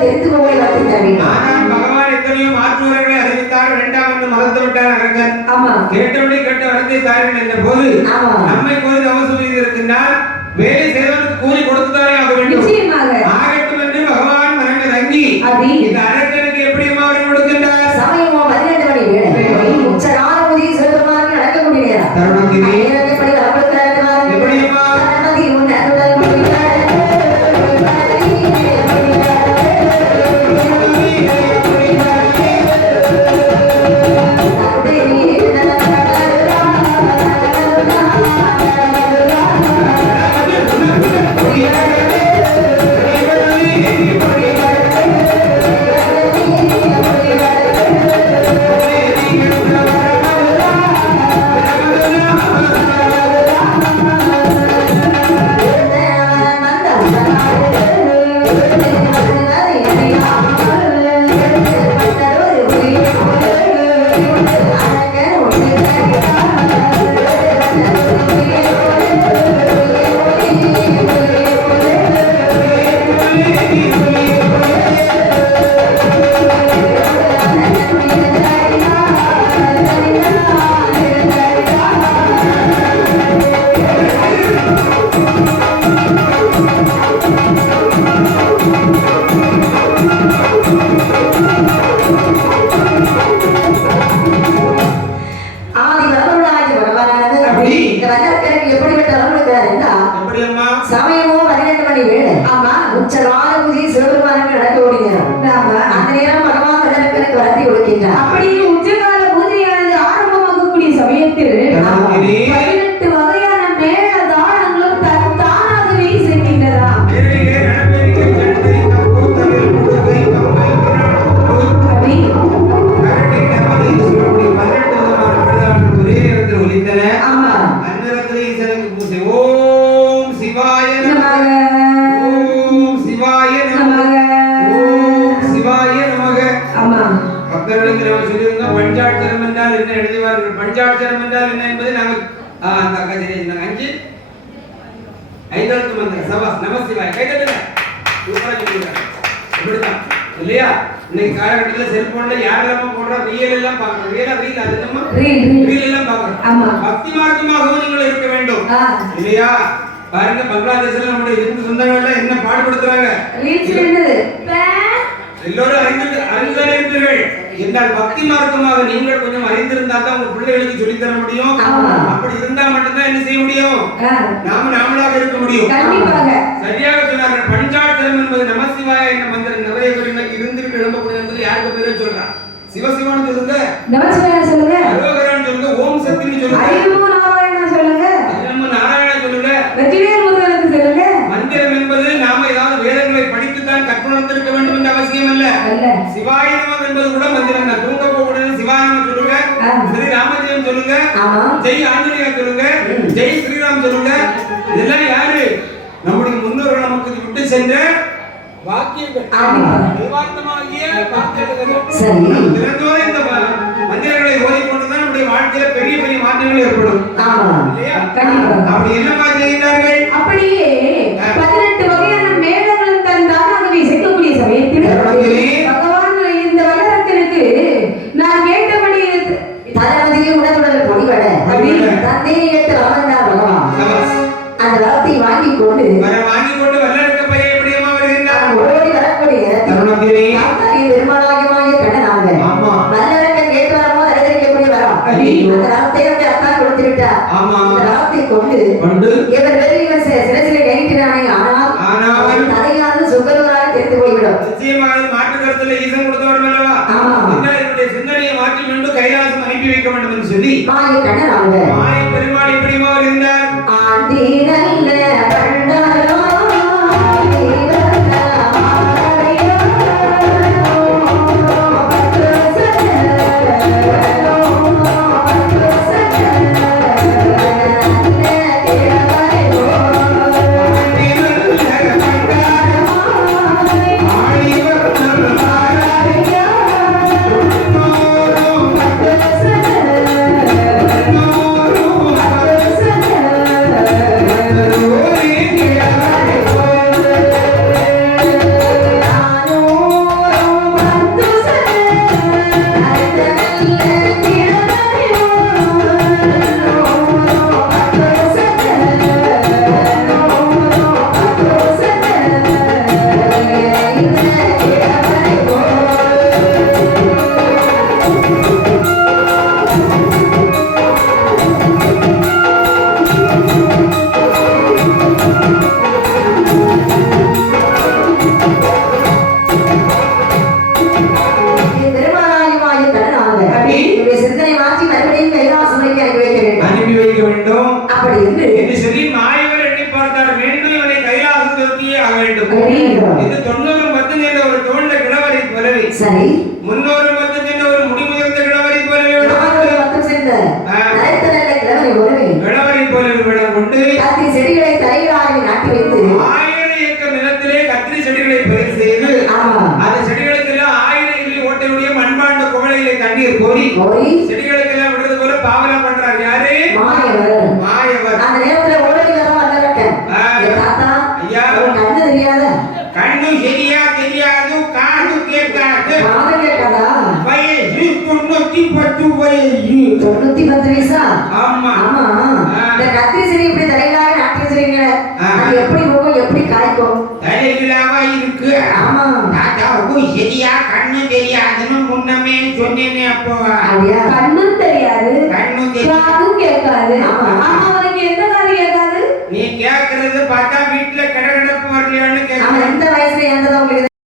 தெரிந்து போய் வரத்தை தர வேண்டும் ஆனால் பகவான் எத்தனையோ மாற்றுவர்களை அறிவித்தார். வேண்டாம் என்று மறந்து விட்டார் அரங்கன் ஆமா. கேட்டபடி கேட்ட வரத்தை தாரின் என்ற போது. நம்மை கோரி அவசரம் இருக்கின்றார் வேலை செய்வதற்கு கூலி கொடுத்துதானே ஆக வேண்டும். நிச்சயமாக. ஆகட்டும் என்று பகவான் மனங்க தங்கி இந்த அரக்கனுக்கு எப்படி அவர் கொடுக்கின்றார்? சமயமோ பதினெட்டு மணி. வேலை உச்சகால புதிய சிவபெருமானுக்கு நடக்கக்கூடிய நேரம் தருணத்திலே நேரத்தை சொல்லியிருந்தோம் பஞ்சாட்சரம் என்றால் என்ன? எழுதுவார்கள் பஞ்சாட்சரம் என்றால் என்ன? என்பதை நாங்கள் அந்த அக்கா தெரியும் அஞ்சு ஐந்தெழுத்து மந்திரம் சபாஸ் நம சிவாய் கைதட்டுங்க. சூப்பரா சொல்லியிருக்காங்க. இப்படிதான் இல்லையா? இன்னைக்கு காலகட்டத்தில் செல்போன்ல யாரெல்லாம் போடுறா ரீல் எல்லாம் பார்க்கணும். ரியலா ரீல் அது என்னமா? Reel reel. ரீல் எல்லாம் பார்க்கணும். ஆமா. பக்தி மார்க்கமாகவும் நீங்கள் இருக்க வேண்டும். இல்லையா? பாருங்க பங்களாதேஷ்ல நம்முடைய இந்து சொந்தங்கள்ல என்ன பாடுபடுத்துறாங்க? எல்லோரும் என்றால் பக்தி மார்க்கமாக நீங்கள் கொஞ்சம் அறிந்திருந்தா தான் உங்க பிள்ளைகளுக்கு சொல்லித் தர முடியும். அப்படி இருந்தா மட்டும்தான் என்ன செய்ய முடியும்? நாம நாமளாக இருக்க முடியும். சரியாக சொன்னார்கள். பஞ்சாட்சரம் என்பது நமசிவாய என்ற மந்திரம். நிறைய பேர் இன்னைக்கு இருந்திருக்கு எழும்பக்கூடிய யாருக்கு பேரே சொல்றான் சிவசிவான்னு சொல்லுங்க. நமச்சிவாய சொல்லுங்க. சொல்லுங்க. ஓம் சக்தின்னு சொல்லுங்க நம்ம நாராயணா சொல்லுங்க வெற்றிவேல் முருகனுக்கு சொல்லுங்க மந்திரம் என்பது நாம ஏதாவது வேதங்களை படித்து தான் கற்றுணர்ந்திருக்க வேண்டும் என்ற அவசியம் அல்ல அல்ல சிவாய நமம் என்பது கூட மந்திரம் தான் தூங்க போகக்கூடாது சிவாய நமம் சொல்லுங்க ஆ. ஸ்ரீ ராமஜெயம் சொல்லுங்க ஆமா ஜெய் ஆஞ்சநேயா சொல்லுங்க. ஜெய் ஸ்ரீராம் சொல்லுங்க. இதெல்லாம் யாரு? நம்முடைய முன்னோர்கள் நமக்கு விட்டு சென்ற மந்திரங்களை ஓதிக்கொண்டுதான் நம்முடைய வாழ்க்கையில பெரிய பெரிய மாற்றங்கள் ஏற்படும். அப்படி என்னமா செய்கிறார்கள் அப்படியே பதினெட்டு வகையான மேளங்களும் தன் தானாகவே இசைக்கக்கூடிய சமயத்தில் பகவான் இந்த வல்லரக்கனுக்கு நான் கேட்டபடி பொடிபட ஏற்று அமர்ந்தார் பகவான். அந்த வரத்தை வாங்கி கொண்டு வாங்கி கொண்டு வல்லரக்க பையன் எப்படியம்மா வருகின்றார் ஓடி வரக்கூடிய நேரத்தில் காத்தாரி பெருமாளாகியமாகிய கண்ணனாக ஆமா. வல்லரக்கன் கேட்டு வரமோ. அந்த வரத்தை வந்து அப்பா கொடுத்து விட்டார் ஆமா. அந்த வரத்தை கொண்டு கொண்டு. இவர் வெறும் இவன் சி- சிரசிலே கையிட்டானே ஆனால் தலையானது சுகருவராக தெரிந்து போய்விடும். நிச்சயமாக மாற்று கருத்துல ஈசன் கொடுத்தவரும் அல்லவா ஆமா. என்றால் என்னுடைய சிந்தனையை மாற்றி மீண்டும் கைலாசம் அனுப்பி வைக்க வேண்டும் என்று சொல்லி மாய பெருமாள் அப்படி என்று இது சரி மாயவர் வேண்டும் இது தொண்ணூறு பத்து என்ற ஒரு தோண்ட கிழவரை பிறவி. பத்து என்ற ஒரு முடிமுதிர்ந்த கிழவரை பிறவி. கொண்டு கத்திரி செடிகளை தலைவராக நாட்டி நிலத்திலே கத்திரி செடிகளை பயிர் அந்த செடிகளுக்கு எல்லாம் ஆயிரம் இல்லை மண்பாண்ட குவளையிலே தண்ணீர் கோரி செடிகளுக்கு எல்லாம் விடுறது போல பாவனை பண்ற தொண்ணூத்தி பத்து வயசா? ஆமா. ஆமா. இந்த கத்திரி செடி இப்படி தலைகளாக நாட்டி வச்சிருக்கீங்க ஆ. அது எப்படி போகும் எப்படி காய்க்கும்? தலைவிழாவா இருக்கு? ஆமா. தாத்தாவுக்கும் சரியா கண்ணு தெரியாதுன்னு முன்னமே சொன்னேனே அப்போ. அப்படியா? கண்ணும் தெரியாது. கண்ணும் தெரியாது. கேட்காது. ஆமா. ஆமா அவனுக்கு எந்த காது கேட்காது? நீ கேக்குறது பார்த்தா வீட்டுல கடகடப்பு வரலையான்னு அவன் கேக்குறேன். எந்த வயசுல இறந்ததோ உங்களுக்கு